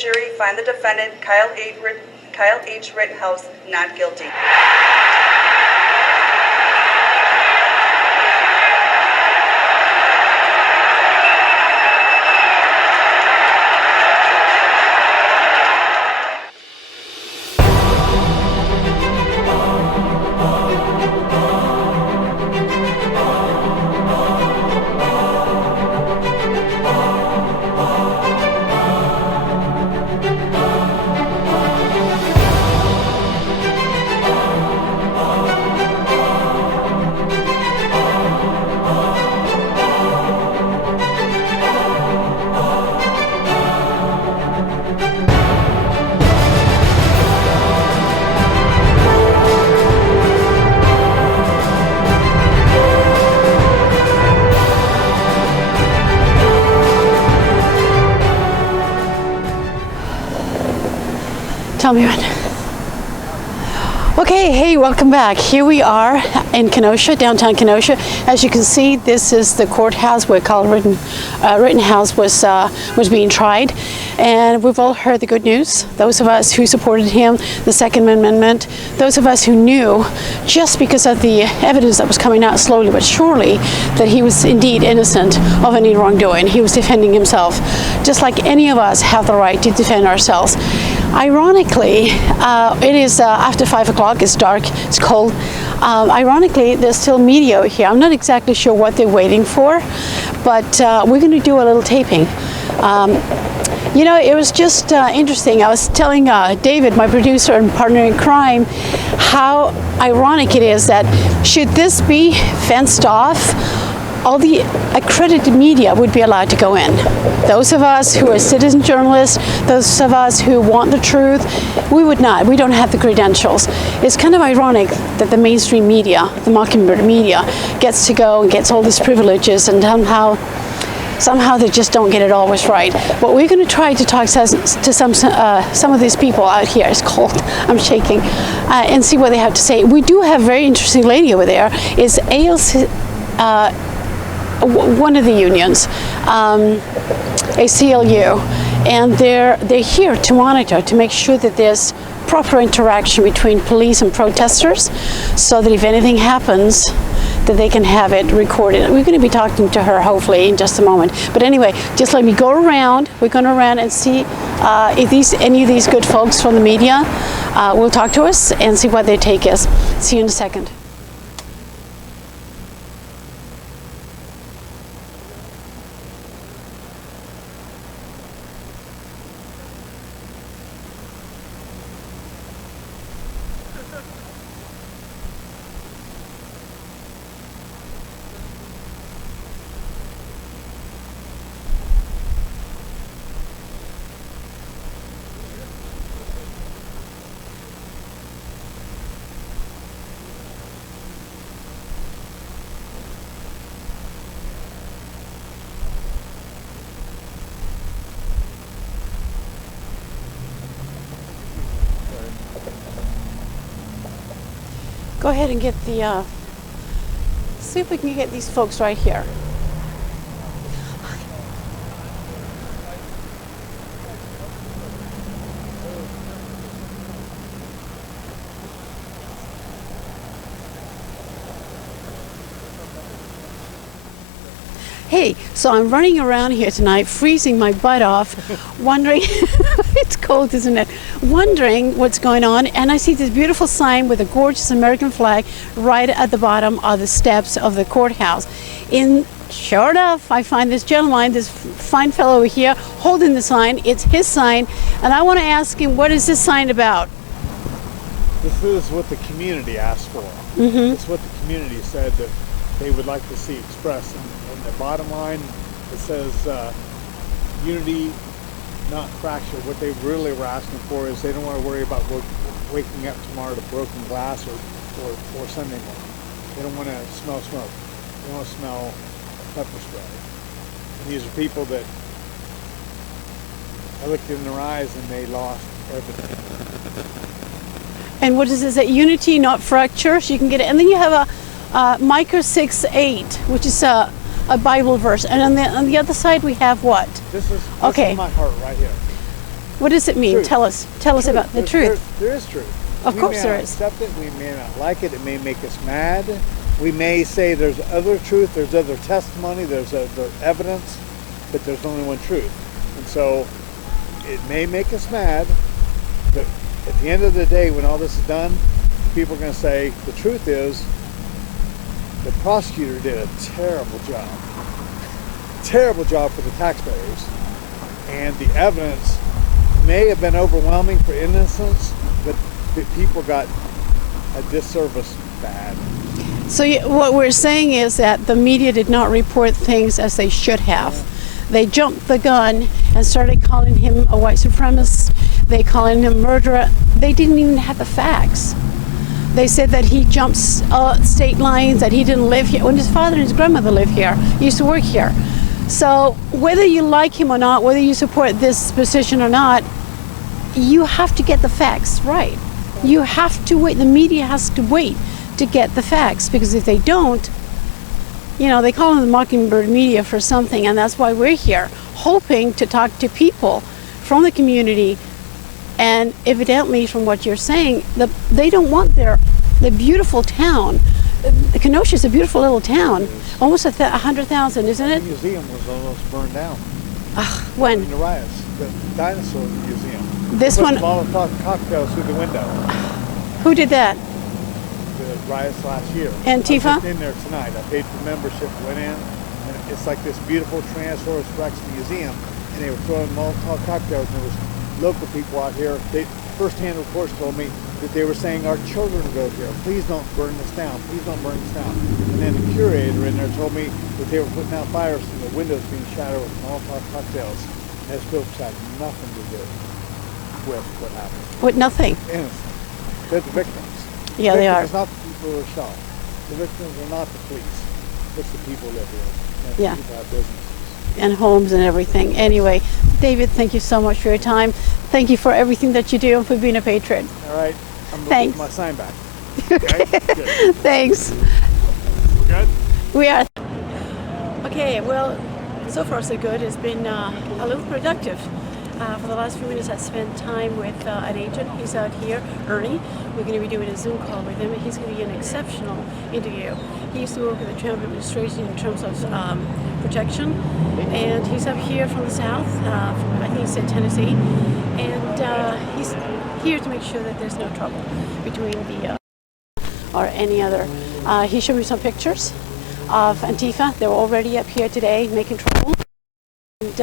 jury find the defendant, Kyle H. Rittenhouse, not guilty. Tell me when. Okay, hey, welcome back. Here we are in Kenosha, downtown Kenosha. As you can see, this is the courthouse where Kyle Rittenhouse was being tried. And we've all heard the good news. Those of us who supported him, the Second Amendment, those of us who knew, just because of the evidence that was coming out slowly but surely, that he was indeed innocent of any wrongdoing. He was defending himself, just like any of us have the right to defend ourselves. Ironically, it is after 5 o'clock, it's dark, it's cold. Ironically, there's still media here. I'm not exactly sure what they're waiting for, but we're going to do a little taping. You know, it was just interesting. I was telling David, my producer and partner in crime, how ironic it is that should this be fenced off, all the accredited media would be allowed to go in. Those of us who are citizen journalists, those of us who want the truth, we would not. We don't have the credentials. It's kind of ironic that the mainstream media, the Mockingbird media, gets to go and gets all these privileges, and somehow they just don't get it always right. But we're going to try to talk to some of these people out here. It's cold. I'm shaking, and see what they have to say. We do have a very interesting lady over there. Is ALC. One of the unions, ACLU, and they're here to monitor, to make sure that there's proper interaction between police and protesters, so that if anything happens, that they can have it recorded. We're going to be talking to her hopefully in just a moment. But anyway, just let me go around. We're going to run and see if any of these good folks from the media will talk to us and see what their take is. See you in a second. Go ahead and get the, see if we can get these folks right here. Hey, so I'm running around here tonight, freezing my butt off, wondering, it's cold, isn't it? Wondering what's going on, and I see this beautiful sign with a gorgeous American flag right at the bottom of the steps of the courthouse. Sure enough, I find this gentleman, this fine fellow over here, holding the sign. It's his sign, and I want to ask him, what is this sign about? This is what the community asked for. Mm-hmm. It's what the community said that they would like to see expressed. And the bottom line, it says unity, not fracture. What they really were asking for is they don't want to worry about waking up tomorrow to broken glass or Sunday morning. They don't want to smell smoke. They want to smell pepper spray. And these are people that I looked in their eyes and they lost everything. And what is this? That unity, not fracture? So you can get it. And then you have a Micah 6:8, which is a Bible verse. And on the other side we have what? This is okay. my heart right here. What does it mean? Truth. Tell us about the truth. There is truth. Of course there is. is. We may not accept it. We may not like it. It may make us mad. We may say there's other truth, there's other testimony, there's other evidence, but there's only one truth. And so it may make us mad, but at the end of the day, when all this is done, people are going to say the truth is the prosecutor did a terrible job for the taxpayers, and the evidence may have been overwhelming for innocence, but the people got a disservice bad. So what we're saying is that the media did not report things as they should have. They jumped the gun and started calling him a white supremacist. They calling him a murderer. They didn't even have the facts. They said that he jumped state lines, that he didn't live here. When his father and his grandmother lived here, he used to work here. So whether you like him or not, whether you support this position or not, you have to get the facts right. You have to wait. The media has to wait to get the facts, because if they don't, you know, they call them the mockingbird media for something, and that's why we're here, hoping to talk to people from the community. And evidently, from what you're saying, they don't want the beautiful town. Kenosha is a beautiful little town, almost 100,000, isn't it? The museum was almost burned down. When? In the riots, the dinosaur museum. This Put one. Molotov cocktails through the window. Who did that? The riots last year. Antifa? I was just in there tonight. I paid for membership, went in, and it's like this beautiful Tyrannosaurus Rex museum, and they were throwing Molotov cocktails, and there was local people out here. First-hand reports told me that they were saying, our children go here. Please don't burn this down. Please don't burn this down. And then the curator in there told me that they were putting out fires and the windows being shattered with Molotov cocktails. And those folks had nothing to do with what happened. With nothing. Innocent. They're the victims. Yeah, they are. It's not the people who are shot. The victims are not the police. It's the people that live here. And Yeah. people have businesses. And homes and everything. Anyway, David, thank you so much for your time. Thank you for everything that you do and for being a patriot. All right. I'm going to Thanks. give my sign back. Okay? Good. Thanks. Good? We are. Okay, well, so far so good. It's been a little productive. For the last few minutes, I spent time with an agent. He's out here, Ernie. We're going to be doing a Zoom call with him. He's going to be an exceptional interview. He used to work with the Trump administration in terms of protection, and he's up here from the south, from, I think he said Tennessee, and he's here to make sure that there's no trouble between the or any other. He showed me some pictures of Antifa. They were already up here today making trouble. And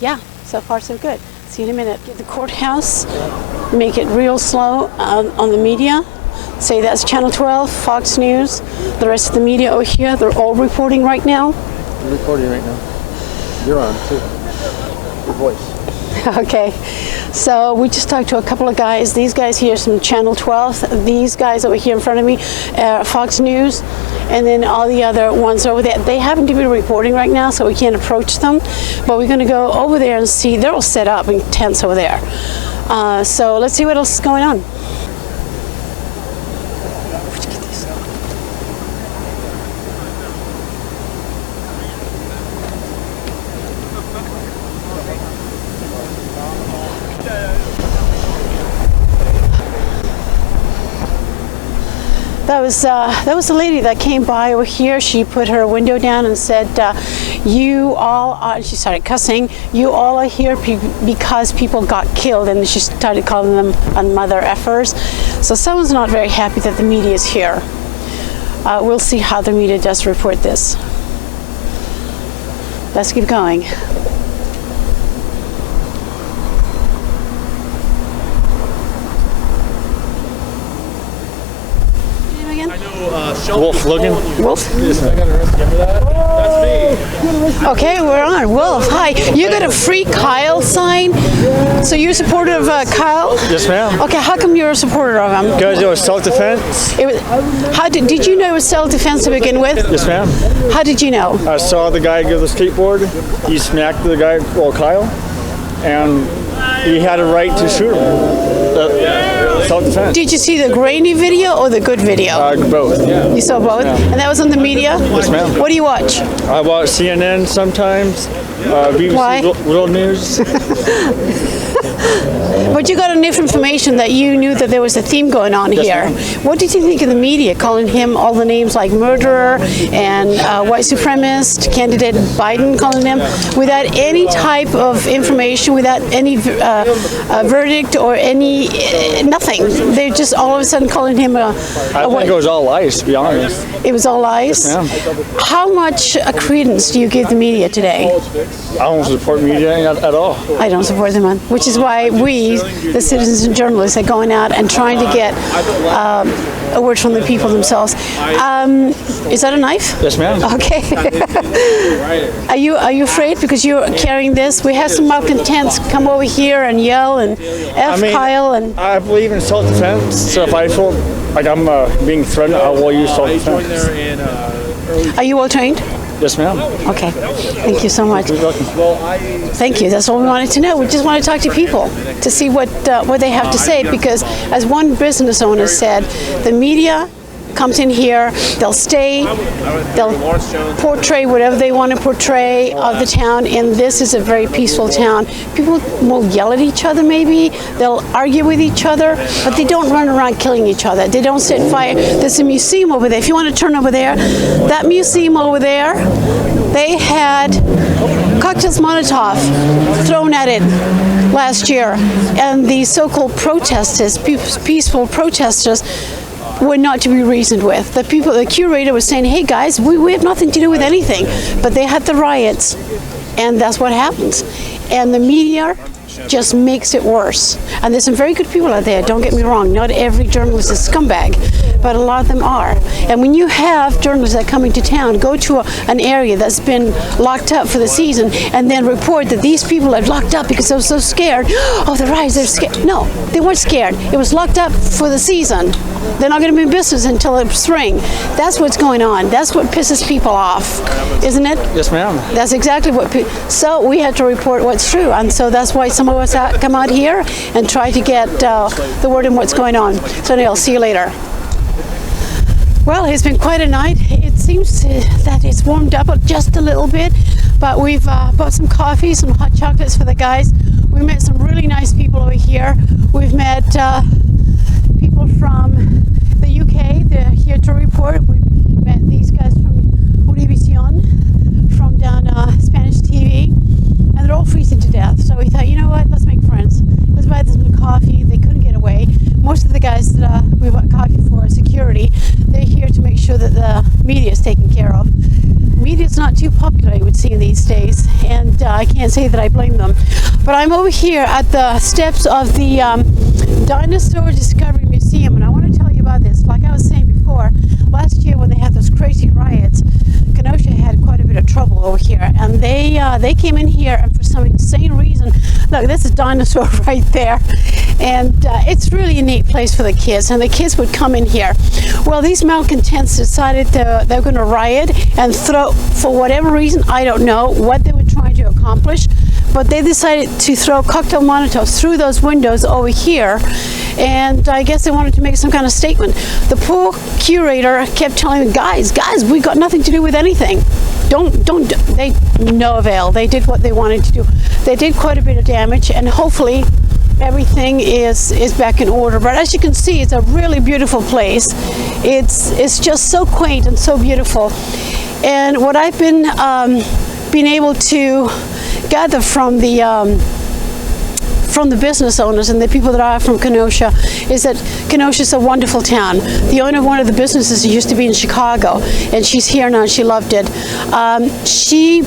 yeah, so far so good. See you in a minute. Get the courthouse, make it real slow on the media. Say that's Channel 12, Fox News, the rest of the media over here, they're all reporting right now. You're recording right now. You're on too. Your voice. Okay, so we just talked to a couple of guys. These guys here from Channel 12, these guys over here in front of me, Fox News, and then all the other ones over there. They happen to be reporting right now, so we can't approach them, but we're going to go over there and see. They're all set up in tents over there. So let's see what else is going on. That was the lady that came by over here. She put her window down and said, you all are, she started cussing, you all are here because people got killed, and she started calling them mother effers. So someone's not very happy that the media is here. We'll see how the media does report this. Let's keep going. Wolf Logan. Wolf? Remember that? That's me. Okay, we're on. Wolf, hi. You got a free Kyle sign? So you're a supporter of Kyle? Yes, ma'am. Okay, how come you're a supporter of him? Guys, it was self-defense. How did you know it was self-defense to begin with? Yes, ma'am. How did you know? I saw the guy give the skateboard. He smacked the guy, well, Kyle, and he had a right to shoot him. Self-defense. Did you see the grainy video or the good video? Both. You saw both? Yeah. And that was on the media? Yes, ma'am. What do you watch? I watch CNN sometimes, BBC Why? World News. But you got enough information that you knew that there was a theme going on here. ma'am. What did you think of the media calling him all the names like murderer and white supremacist, candidate Biden calling him, without any type of information, without any verdict or any nothing? They're just all of a sudden calling him a I think it was all lies, to be honest. It was all lies. Yes, ma'am. How much credence do you give the media today? I don't support media at all. I don't support them, which is why we, the citizens and journalists, are going out and trying to get a word from the people themselves. Is that a knife? Yes, ma'am. Okay. Are you afraid because you're carrying this? We have some malcontents come over here and yell and Kyle and. I believe in self-defense, so if I feel like I'm being threatened, I will use self-defense. Are you all trained? Yes, ma'am. Okay. Thank you so much. You're welcome. Thank you. That's all we wanted to know. We just want to talk to people to see what they have to say, because as one business owner said, the media comes in here, they'll stay, they'll portray whatever they want to portray of the town, and this is a very peaceful town. People will yell at each other maybe, they'll argue with each other, but they don't run around killing each other. They don't set fire. There's a museum over there. If you want to turn over there, that museum over there, they had cocktails Molotov thrown at it last year, and the so-called protesters, peaceful protesters, were not to be reasoned with. The curator was saying, hey guys, we have nothing to do with anything, but they had the riots, and that's what happens. And the media just makes it worse. And there's some very good people out there, don't get me wrong. Not every journalist is a scumbag, but a lot of them are. And when you have journalists that come into town, go to an area that's been locked up for the season, and then report that these people are locked up because they're so scared. Oh, the riots, they're scared. No, they weren't scared. It was locked up for the season. They're not going to be in business until the spring. That's what's going on. That's what pisses people off, isn't it? Yes, ma'am. That's exactly what. So we have to report what's true, and so that's why some of us come out here and try to get the word on what's going on. So anyway, I'll see you later. Well, it's been quite a night. It seems that it's warmed up just a little bit, but we've bought some coffee, some hot chocolates for the guys. We met some really nice people over here. We've met people from the UK. They're here to report. We met these guys from Univision, from down Spanish TV, and they're all freezing to death. So we thought, you know what, let's make friends. Let's buy them some coffee. They couldn't get away. Most of the guys that we bought coffee for are security. They're here to make sure that the media is taken care of. Media's not too popular, I would say, these days, and I can't say that I blame them. But I'm over here at the steps of the Dinosaur Discovery Museum, and I want to tell you about this. Like I was saying before, last year when they had those crazy riots, Kenosha had quite a bit of trouble over here, and they came in here, and for some insane reason, look, this is a dinosaur right there, and it's really a neat place for the kids, and the kids would come in here. Well, these malcontents decided they're going to riot and throw, for whatever reason, I don't know what they were trying to accomplish, but they decided to throw cocktail Molotovs through those windows over here, and I guess they wanted to make some kind of statement. The poor curator kept telling me, guys, we got nothing to do with anything. They no avail. They did what they wanted to do. They did quite a bit of damage, and hopefully everything is back in order. But as you can see, it's a really beautiful place. It's just so quaint and so beautiful. And what I've been able to gather from the business owners and the people that are from Kenosha is that Kenosha is a wonderful town. The owner of one of the businesses used to be in Chicago, and she's here now and she loved it. She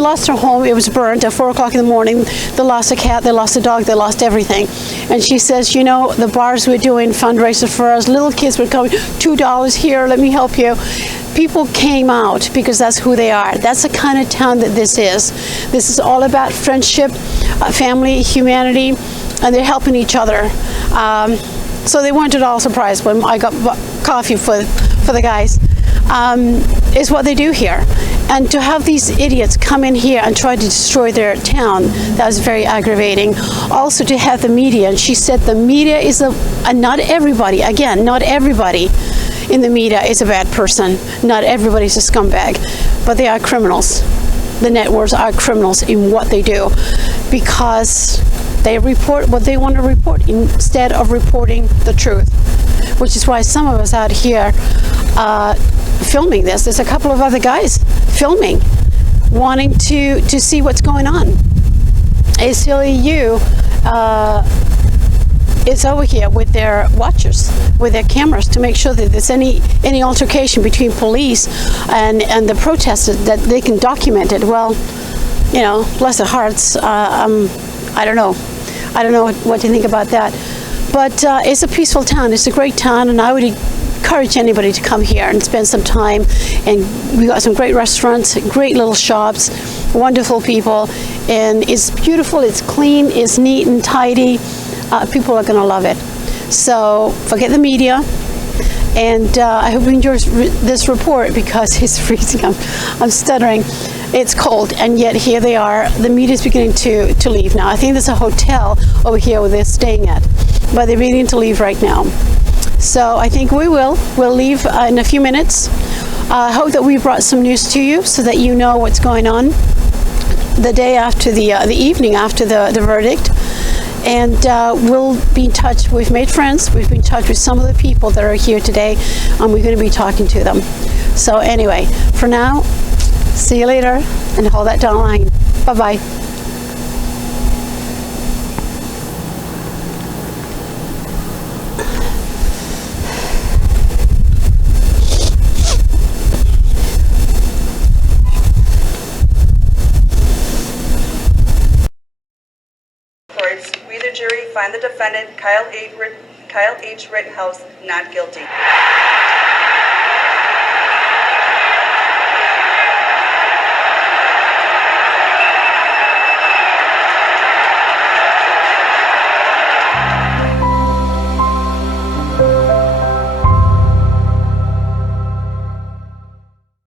lost her home. It was burnt at 4 o'clock in the morning. They lost a cat, they lost a dog, they lost everything. And she says, you know, the bars were doing fundraisers for us. Little kids were coming, $2 here, let me help you. People came out because that's who they are. That's the kind of town that this is. This is all about friendship, family, humanity, and they're helping each other. So they weren't at all surprised when I got coffee for the guys. Is what they do here. And to have these idiots come in here and try to destroy their town, that was very aggravating. Also to have the media, and she said the media is and not everybody, again, not everybody in the media is a bad person. Not everybody's a scumbag, but they are criminals. The networks are criminals in what they do, because They report what they want to report instead of reporting the truth, which is why some of us out here filming this. There's a couple of other guys filming, wanting to see what's going on. ACLU is over here with their watchers, with their cameras, to make sure that there's any altercation between police and the protesters, that they can document it. Well, you know, bless their hearts. I don't know what to think about that. But it's a peaceful town. It's a great town, and I would encourage anybody to come here and spend some time. And we got some great restaurants, great little shops, wonderful people, and it's beautiful, it's clean, it's neat and tidy. People are going to love it. So forget the media, and I hope you enjoy this report, because it's freezing. I'm stuttering. It's cold, and yet here they are. The media is beginning to leave now. I think there's a hotel over here where they're staying at, but they're beginning to leave right now. So I think we'll leave in a few minutes. I hope that we brought some news to you so that you know what's going on the day after the evening after the verdict. And we'll be in touch. We've made friends. We've been in touch with some of the people that are here today, and we're going to be talking to them. So anyway, for now, see you later, and hold that down line. Bye-bye. We, the jury, find the defendant, Kyle H. Rittenhouse, not guilty.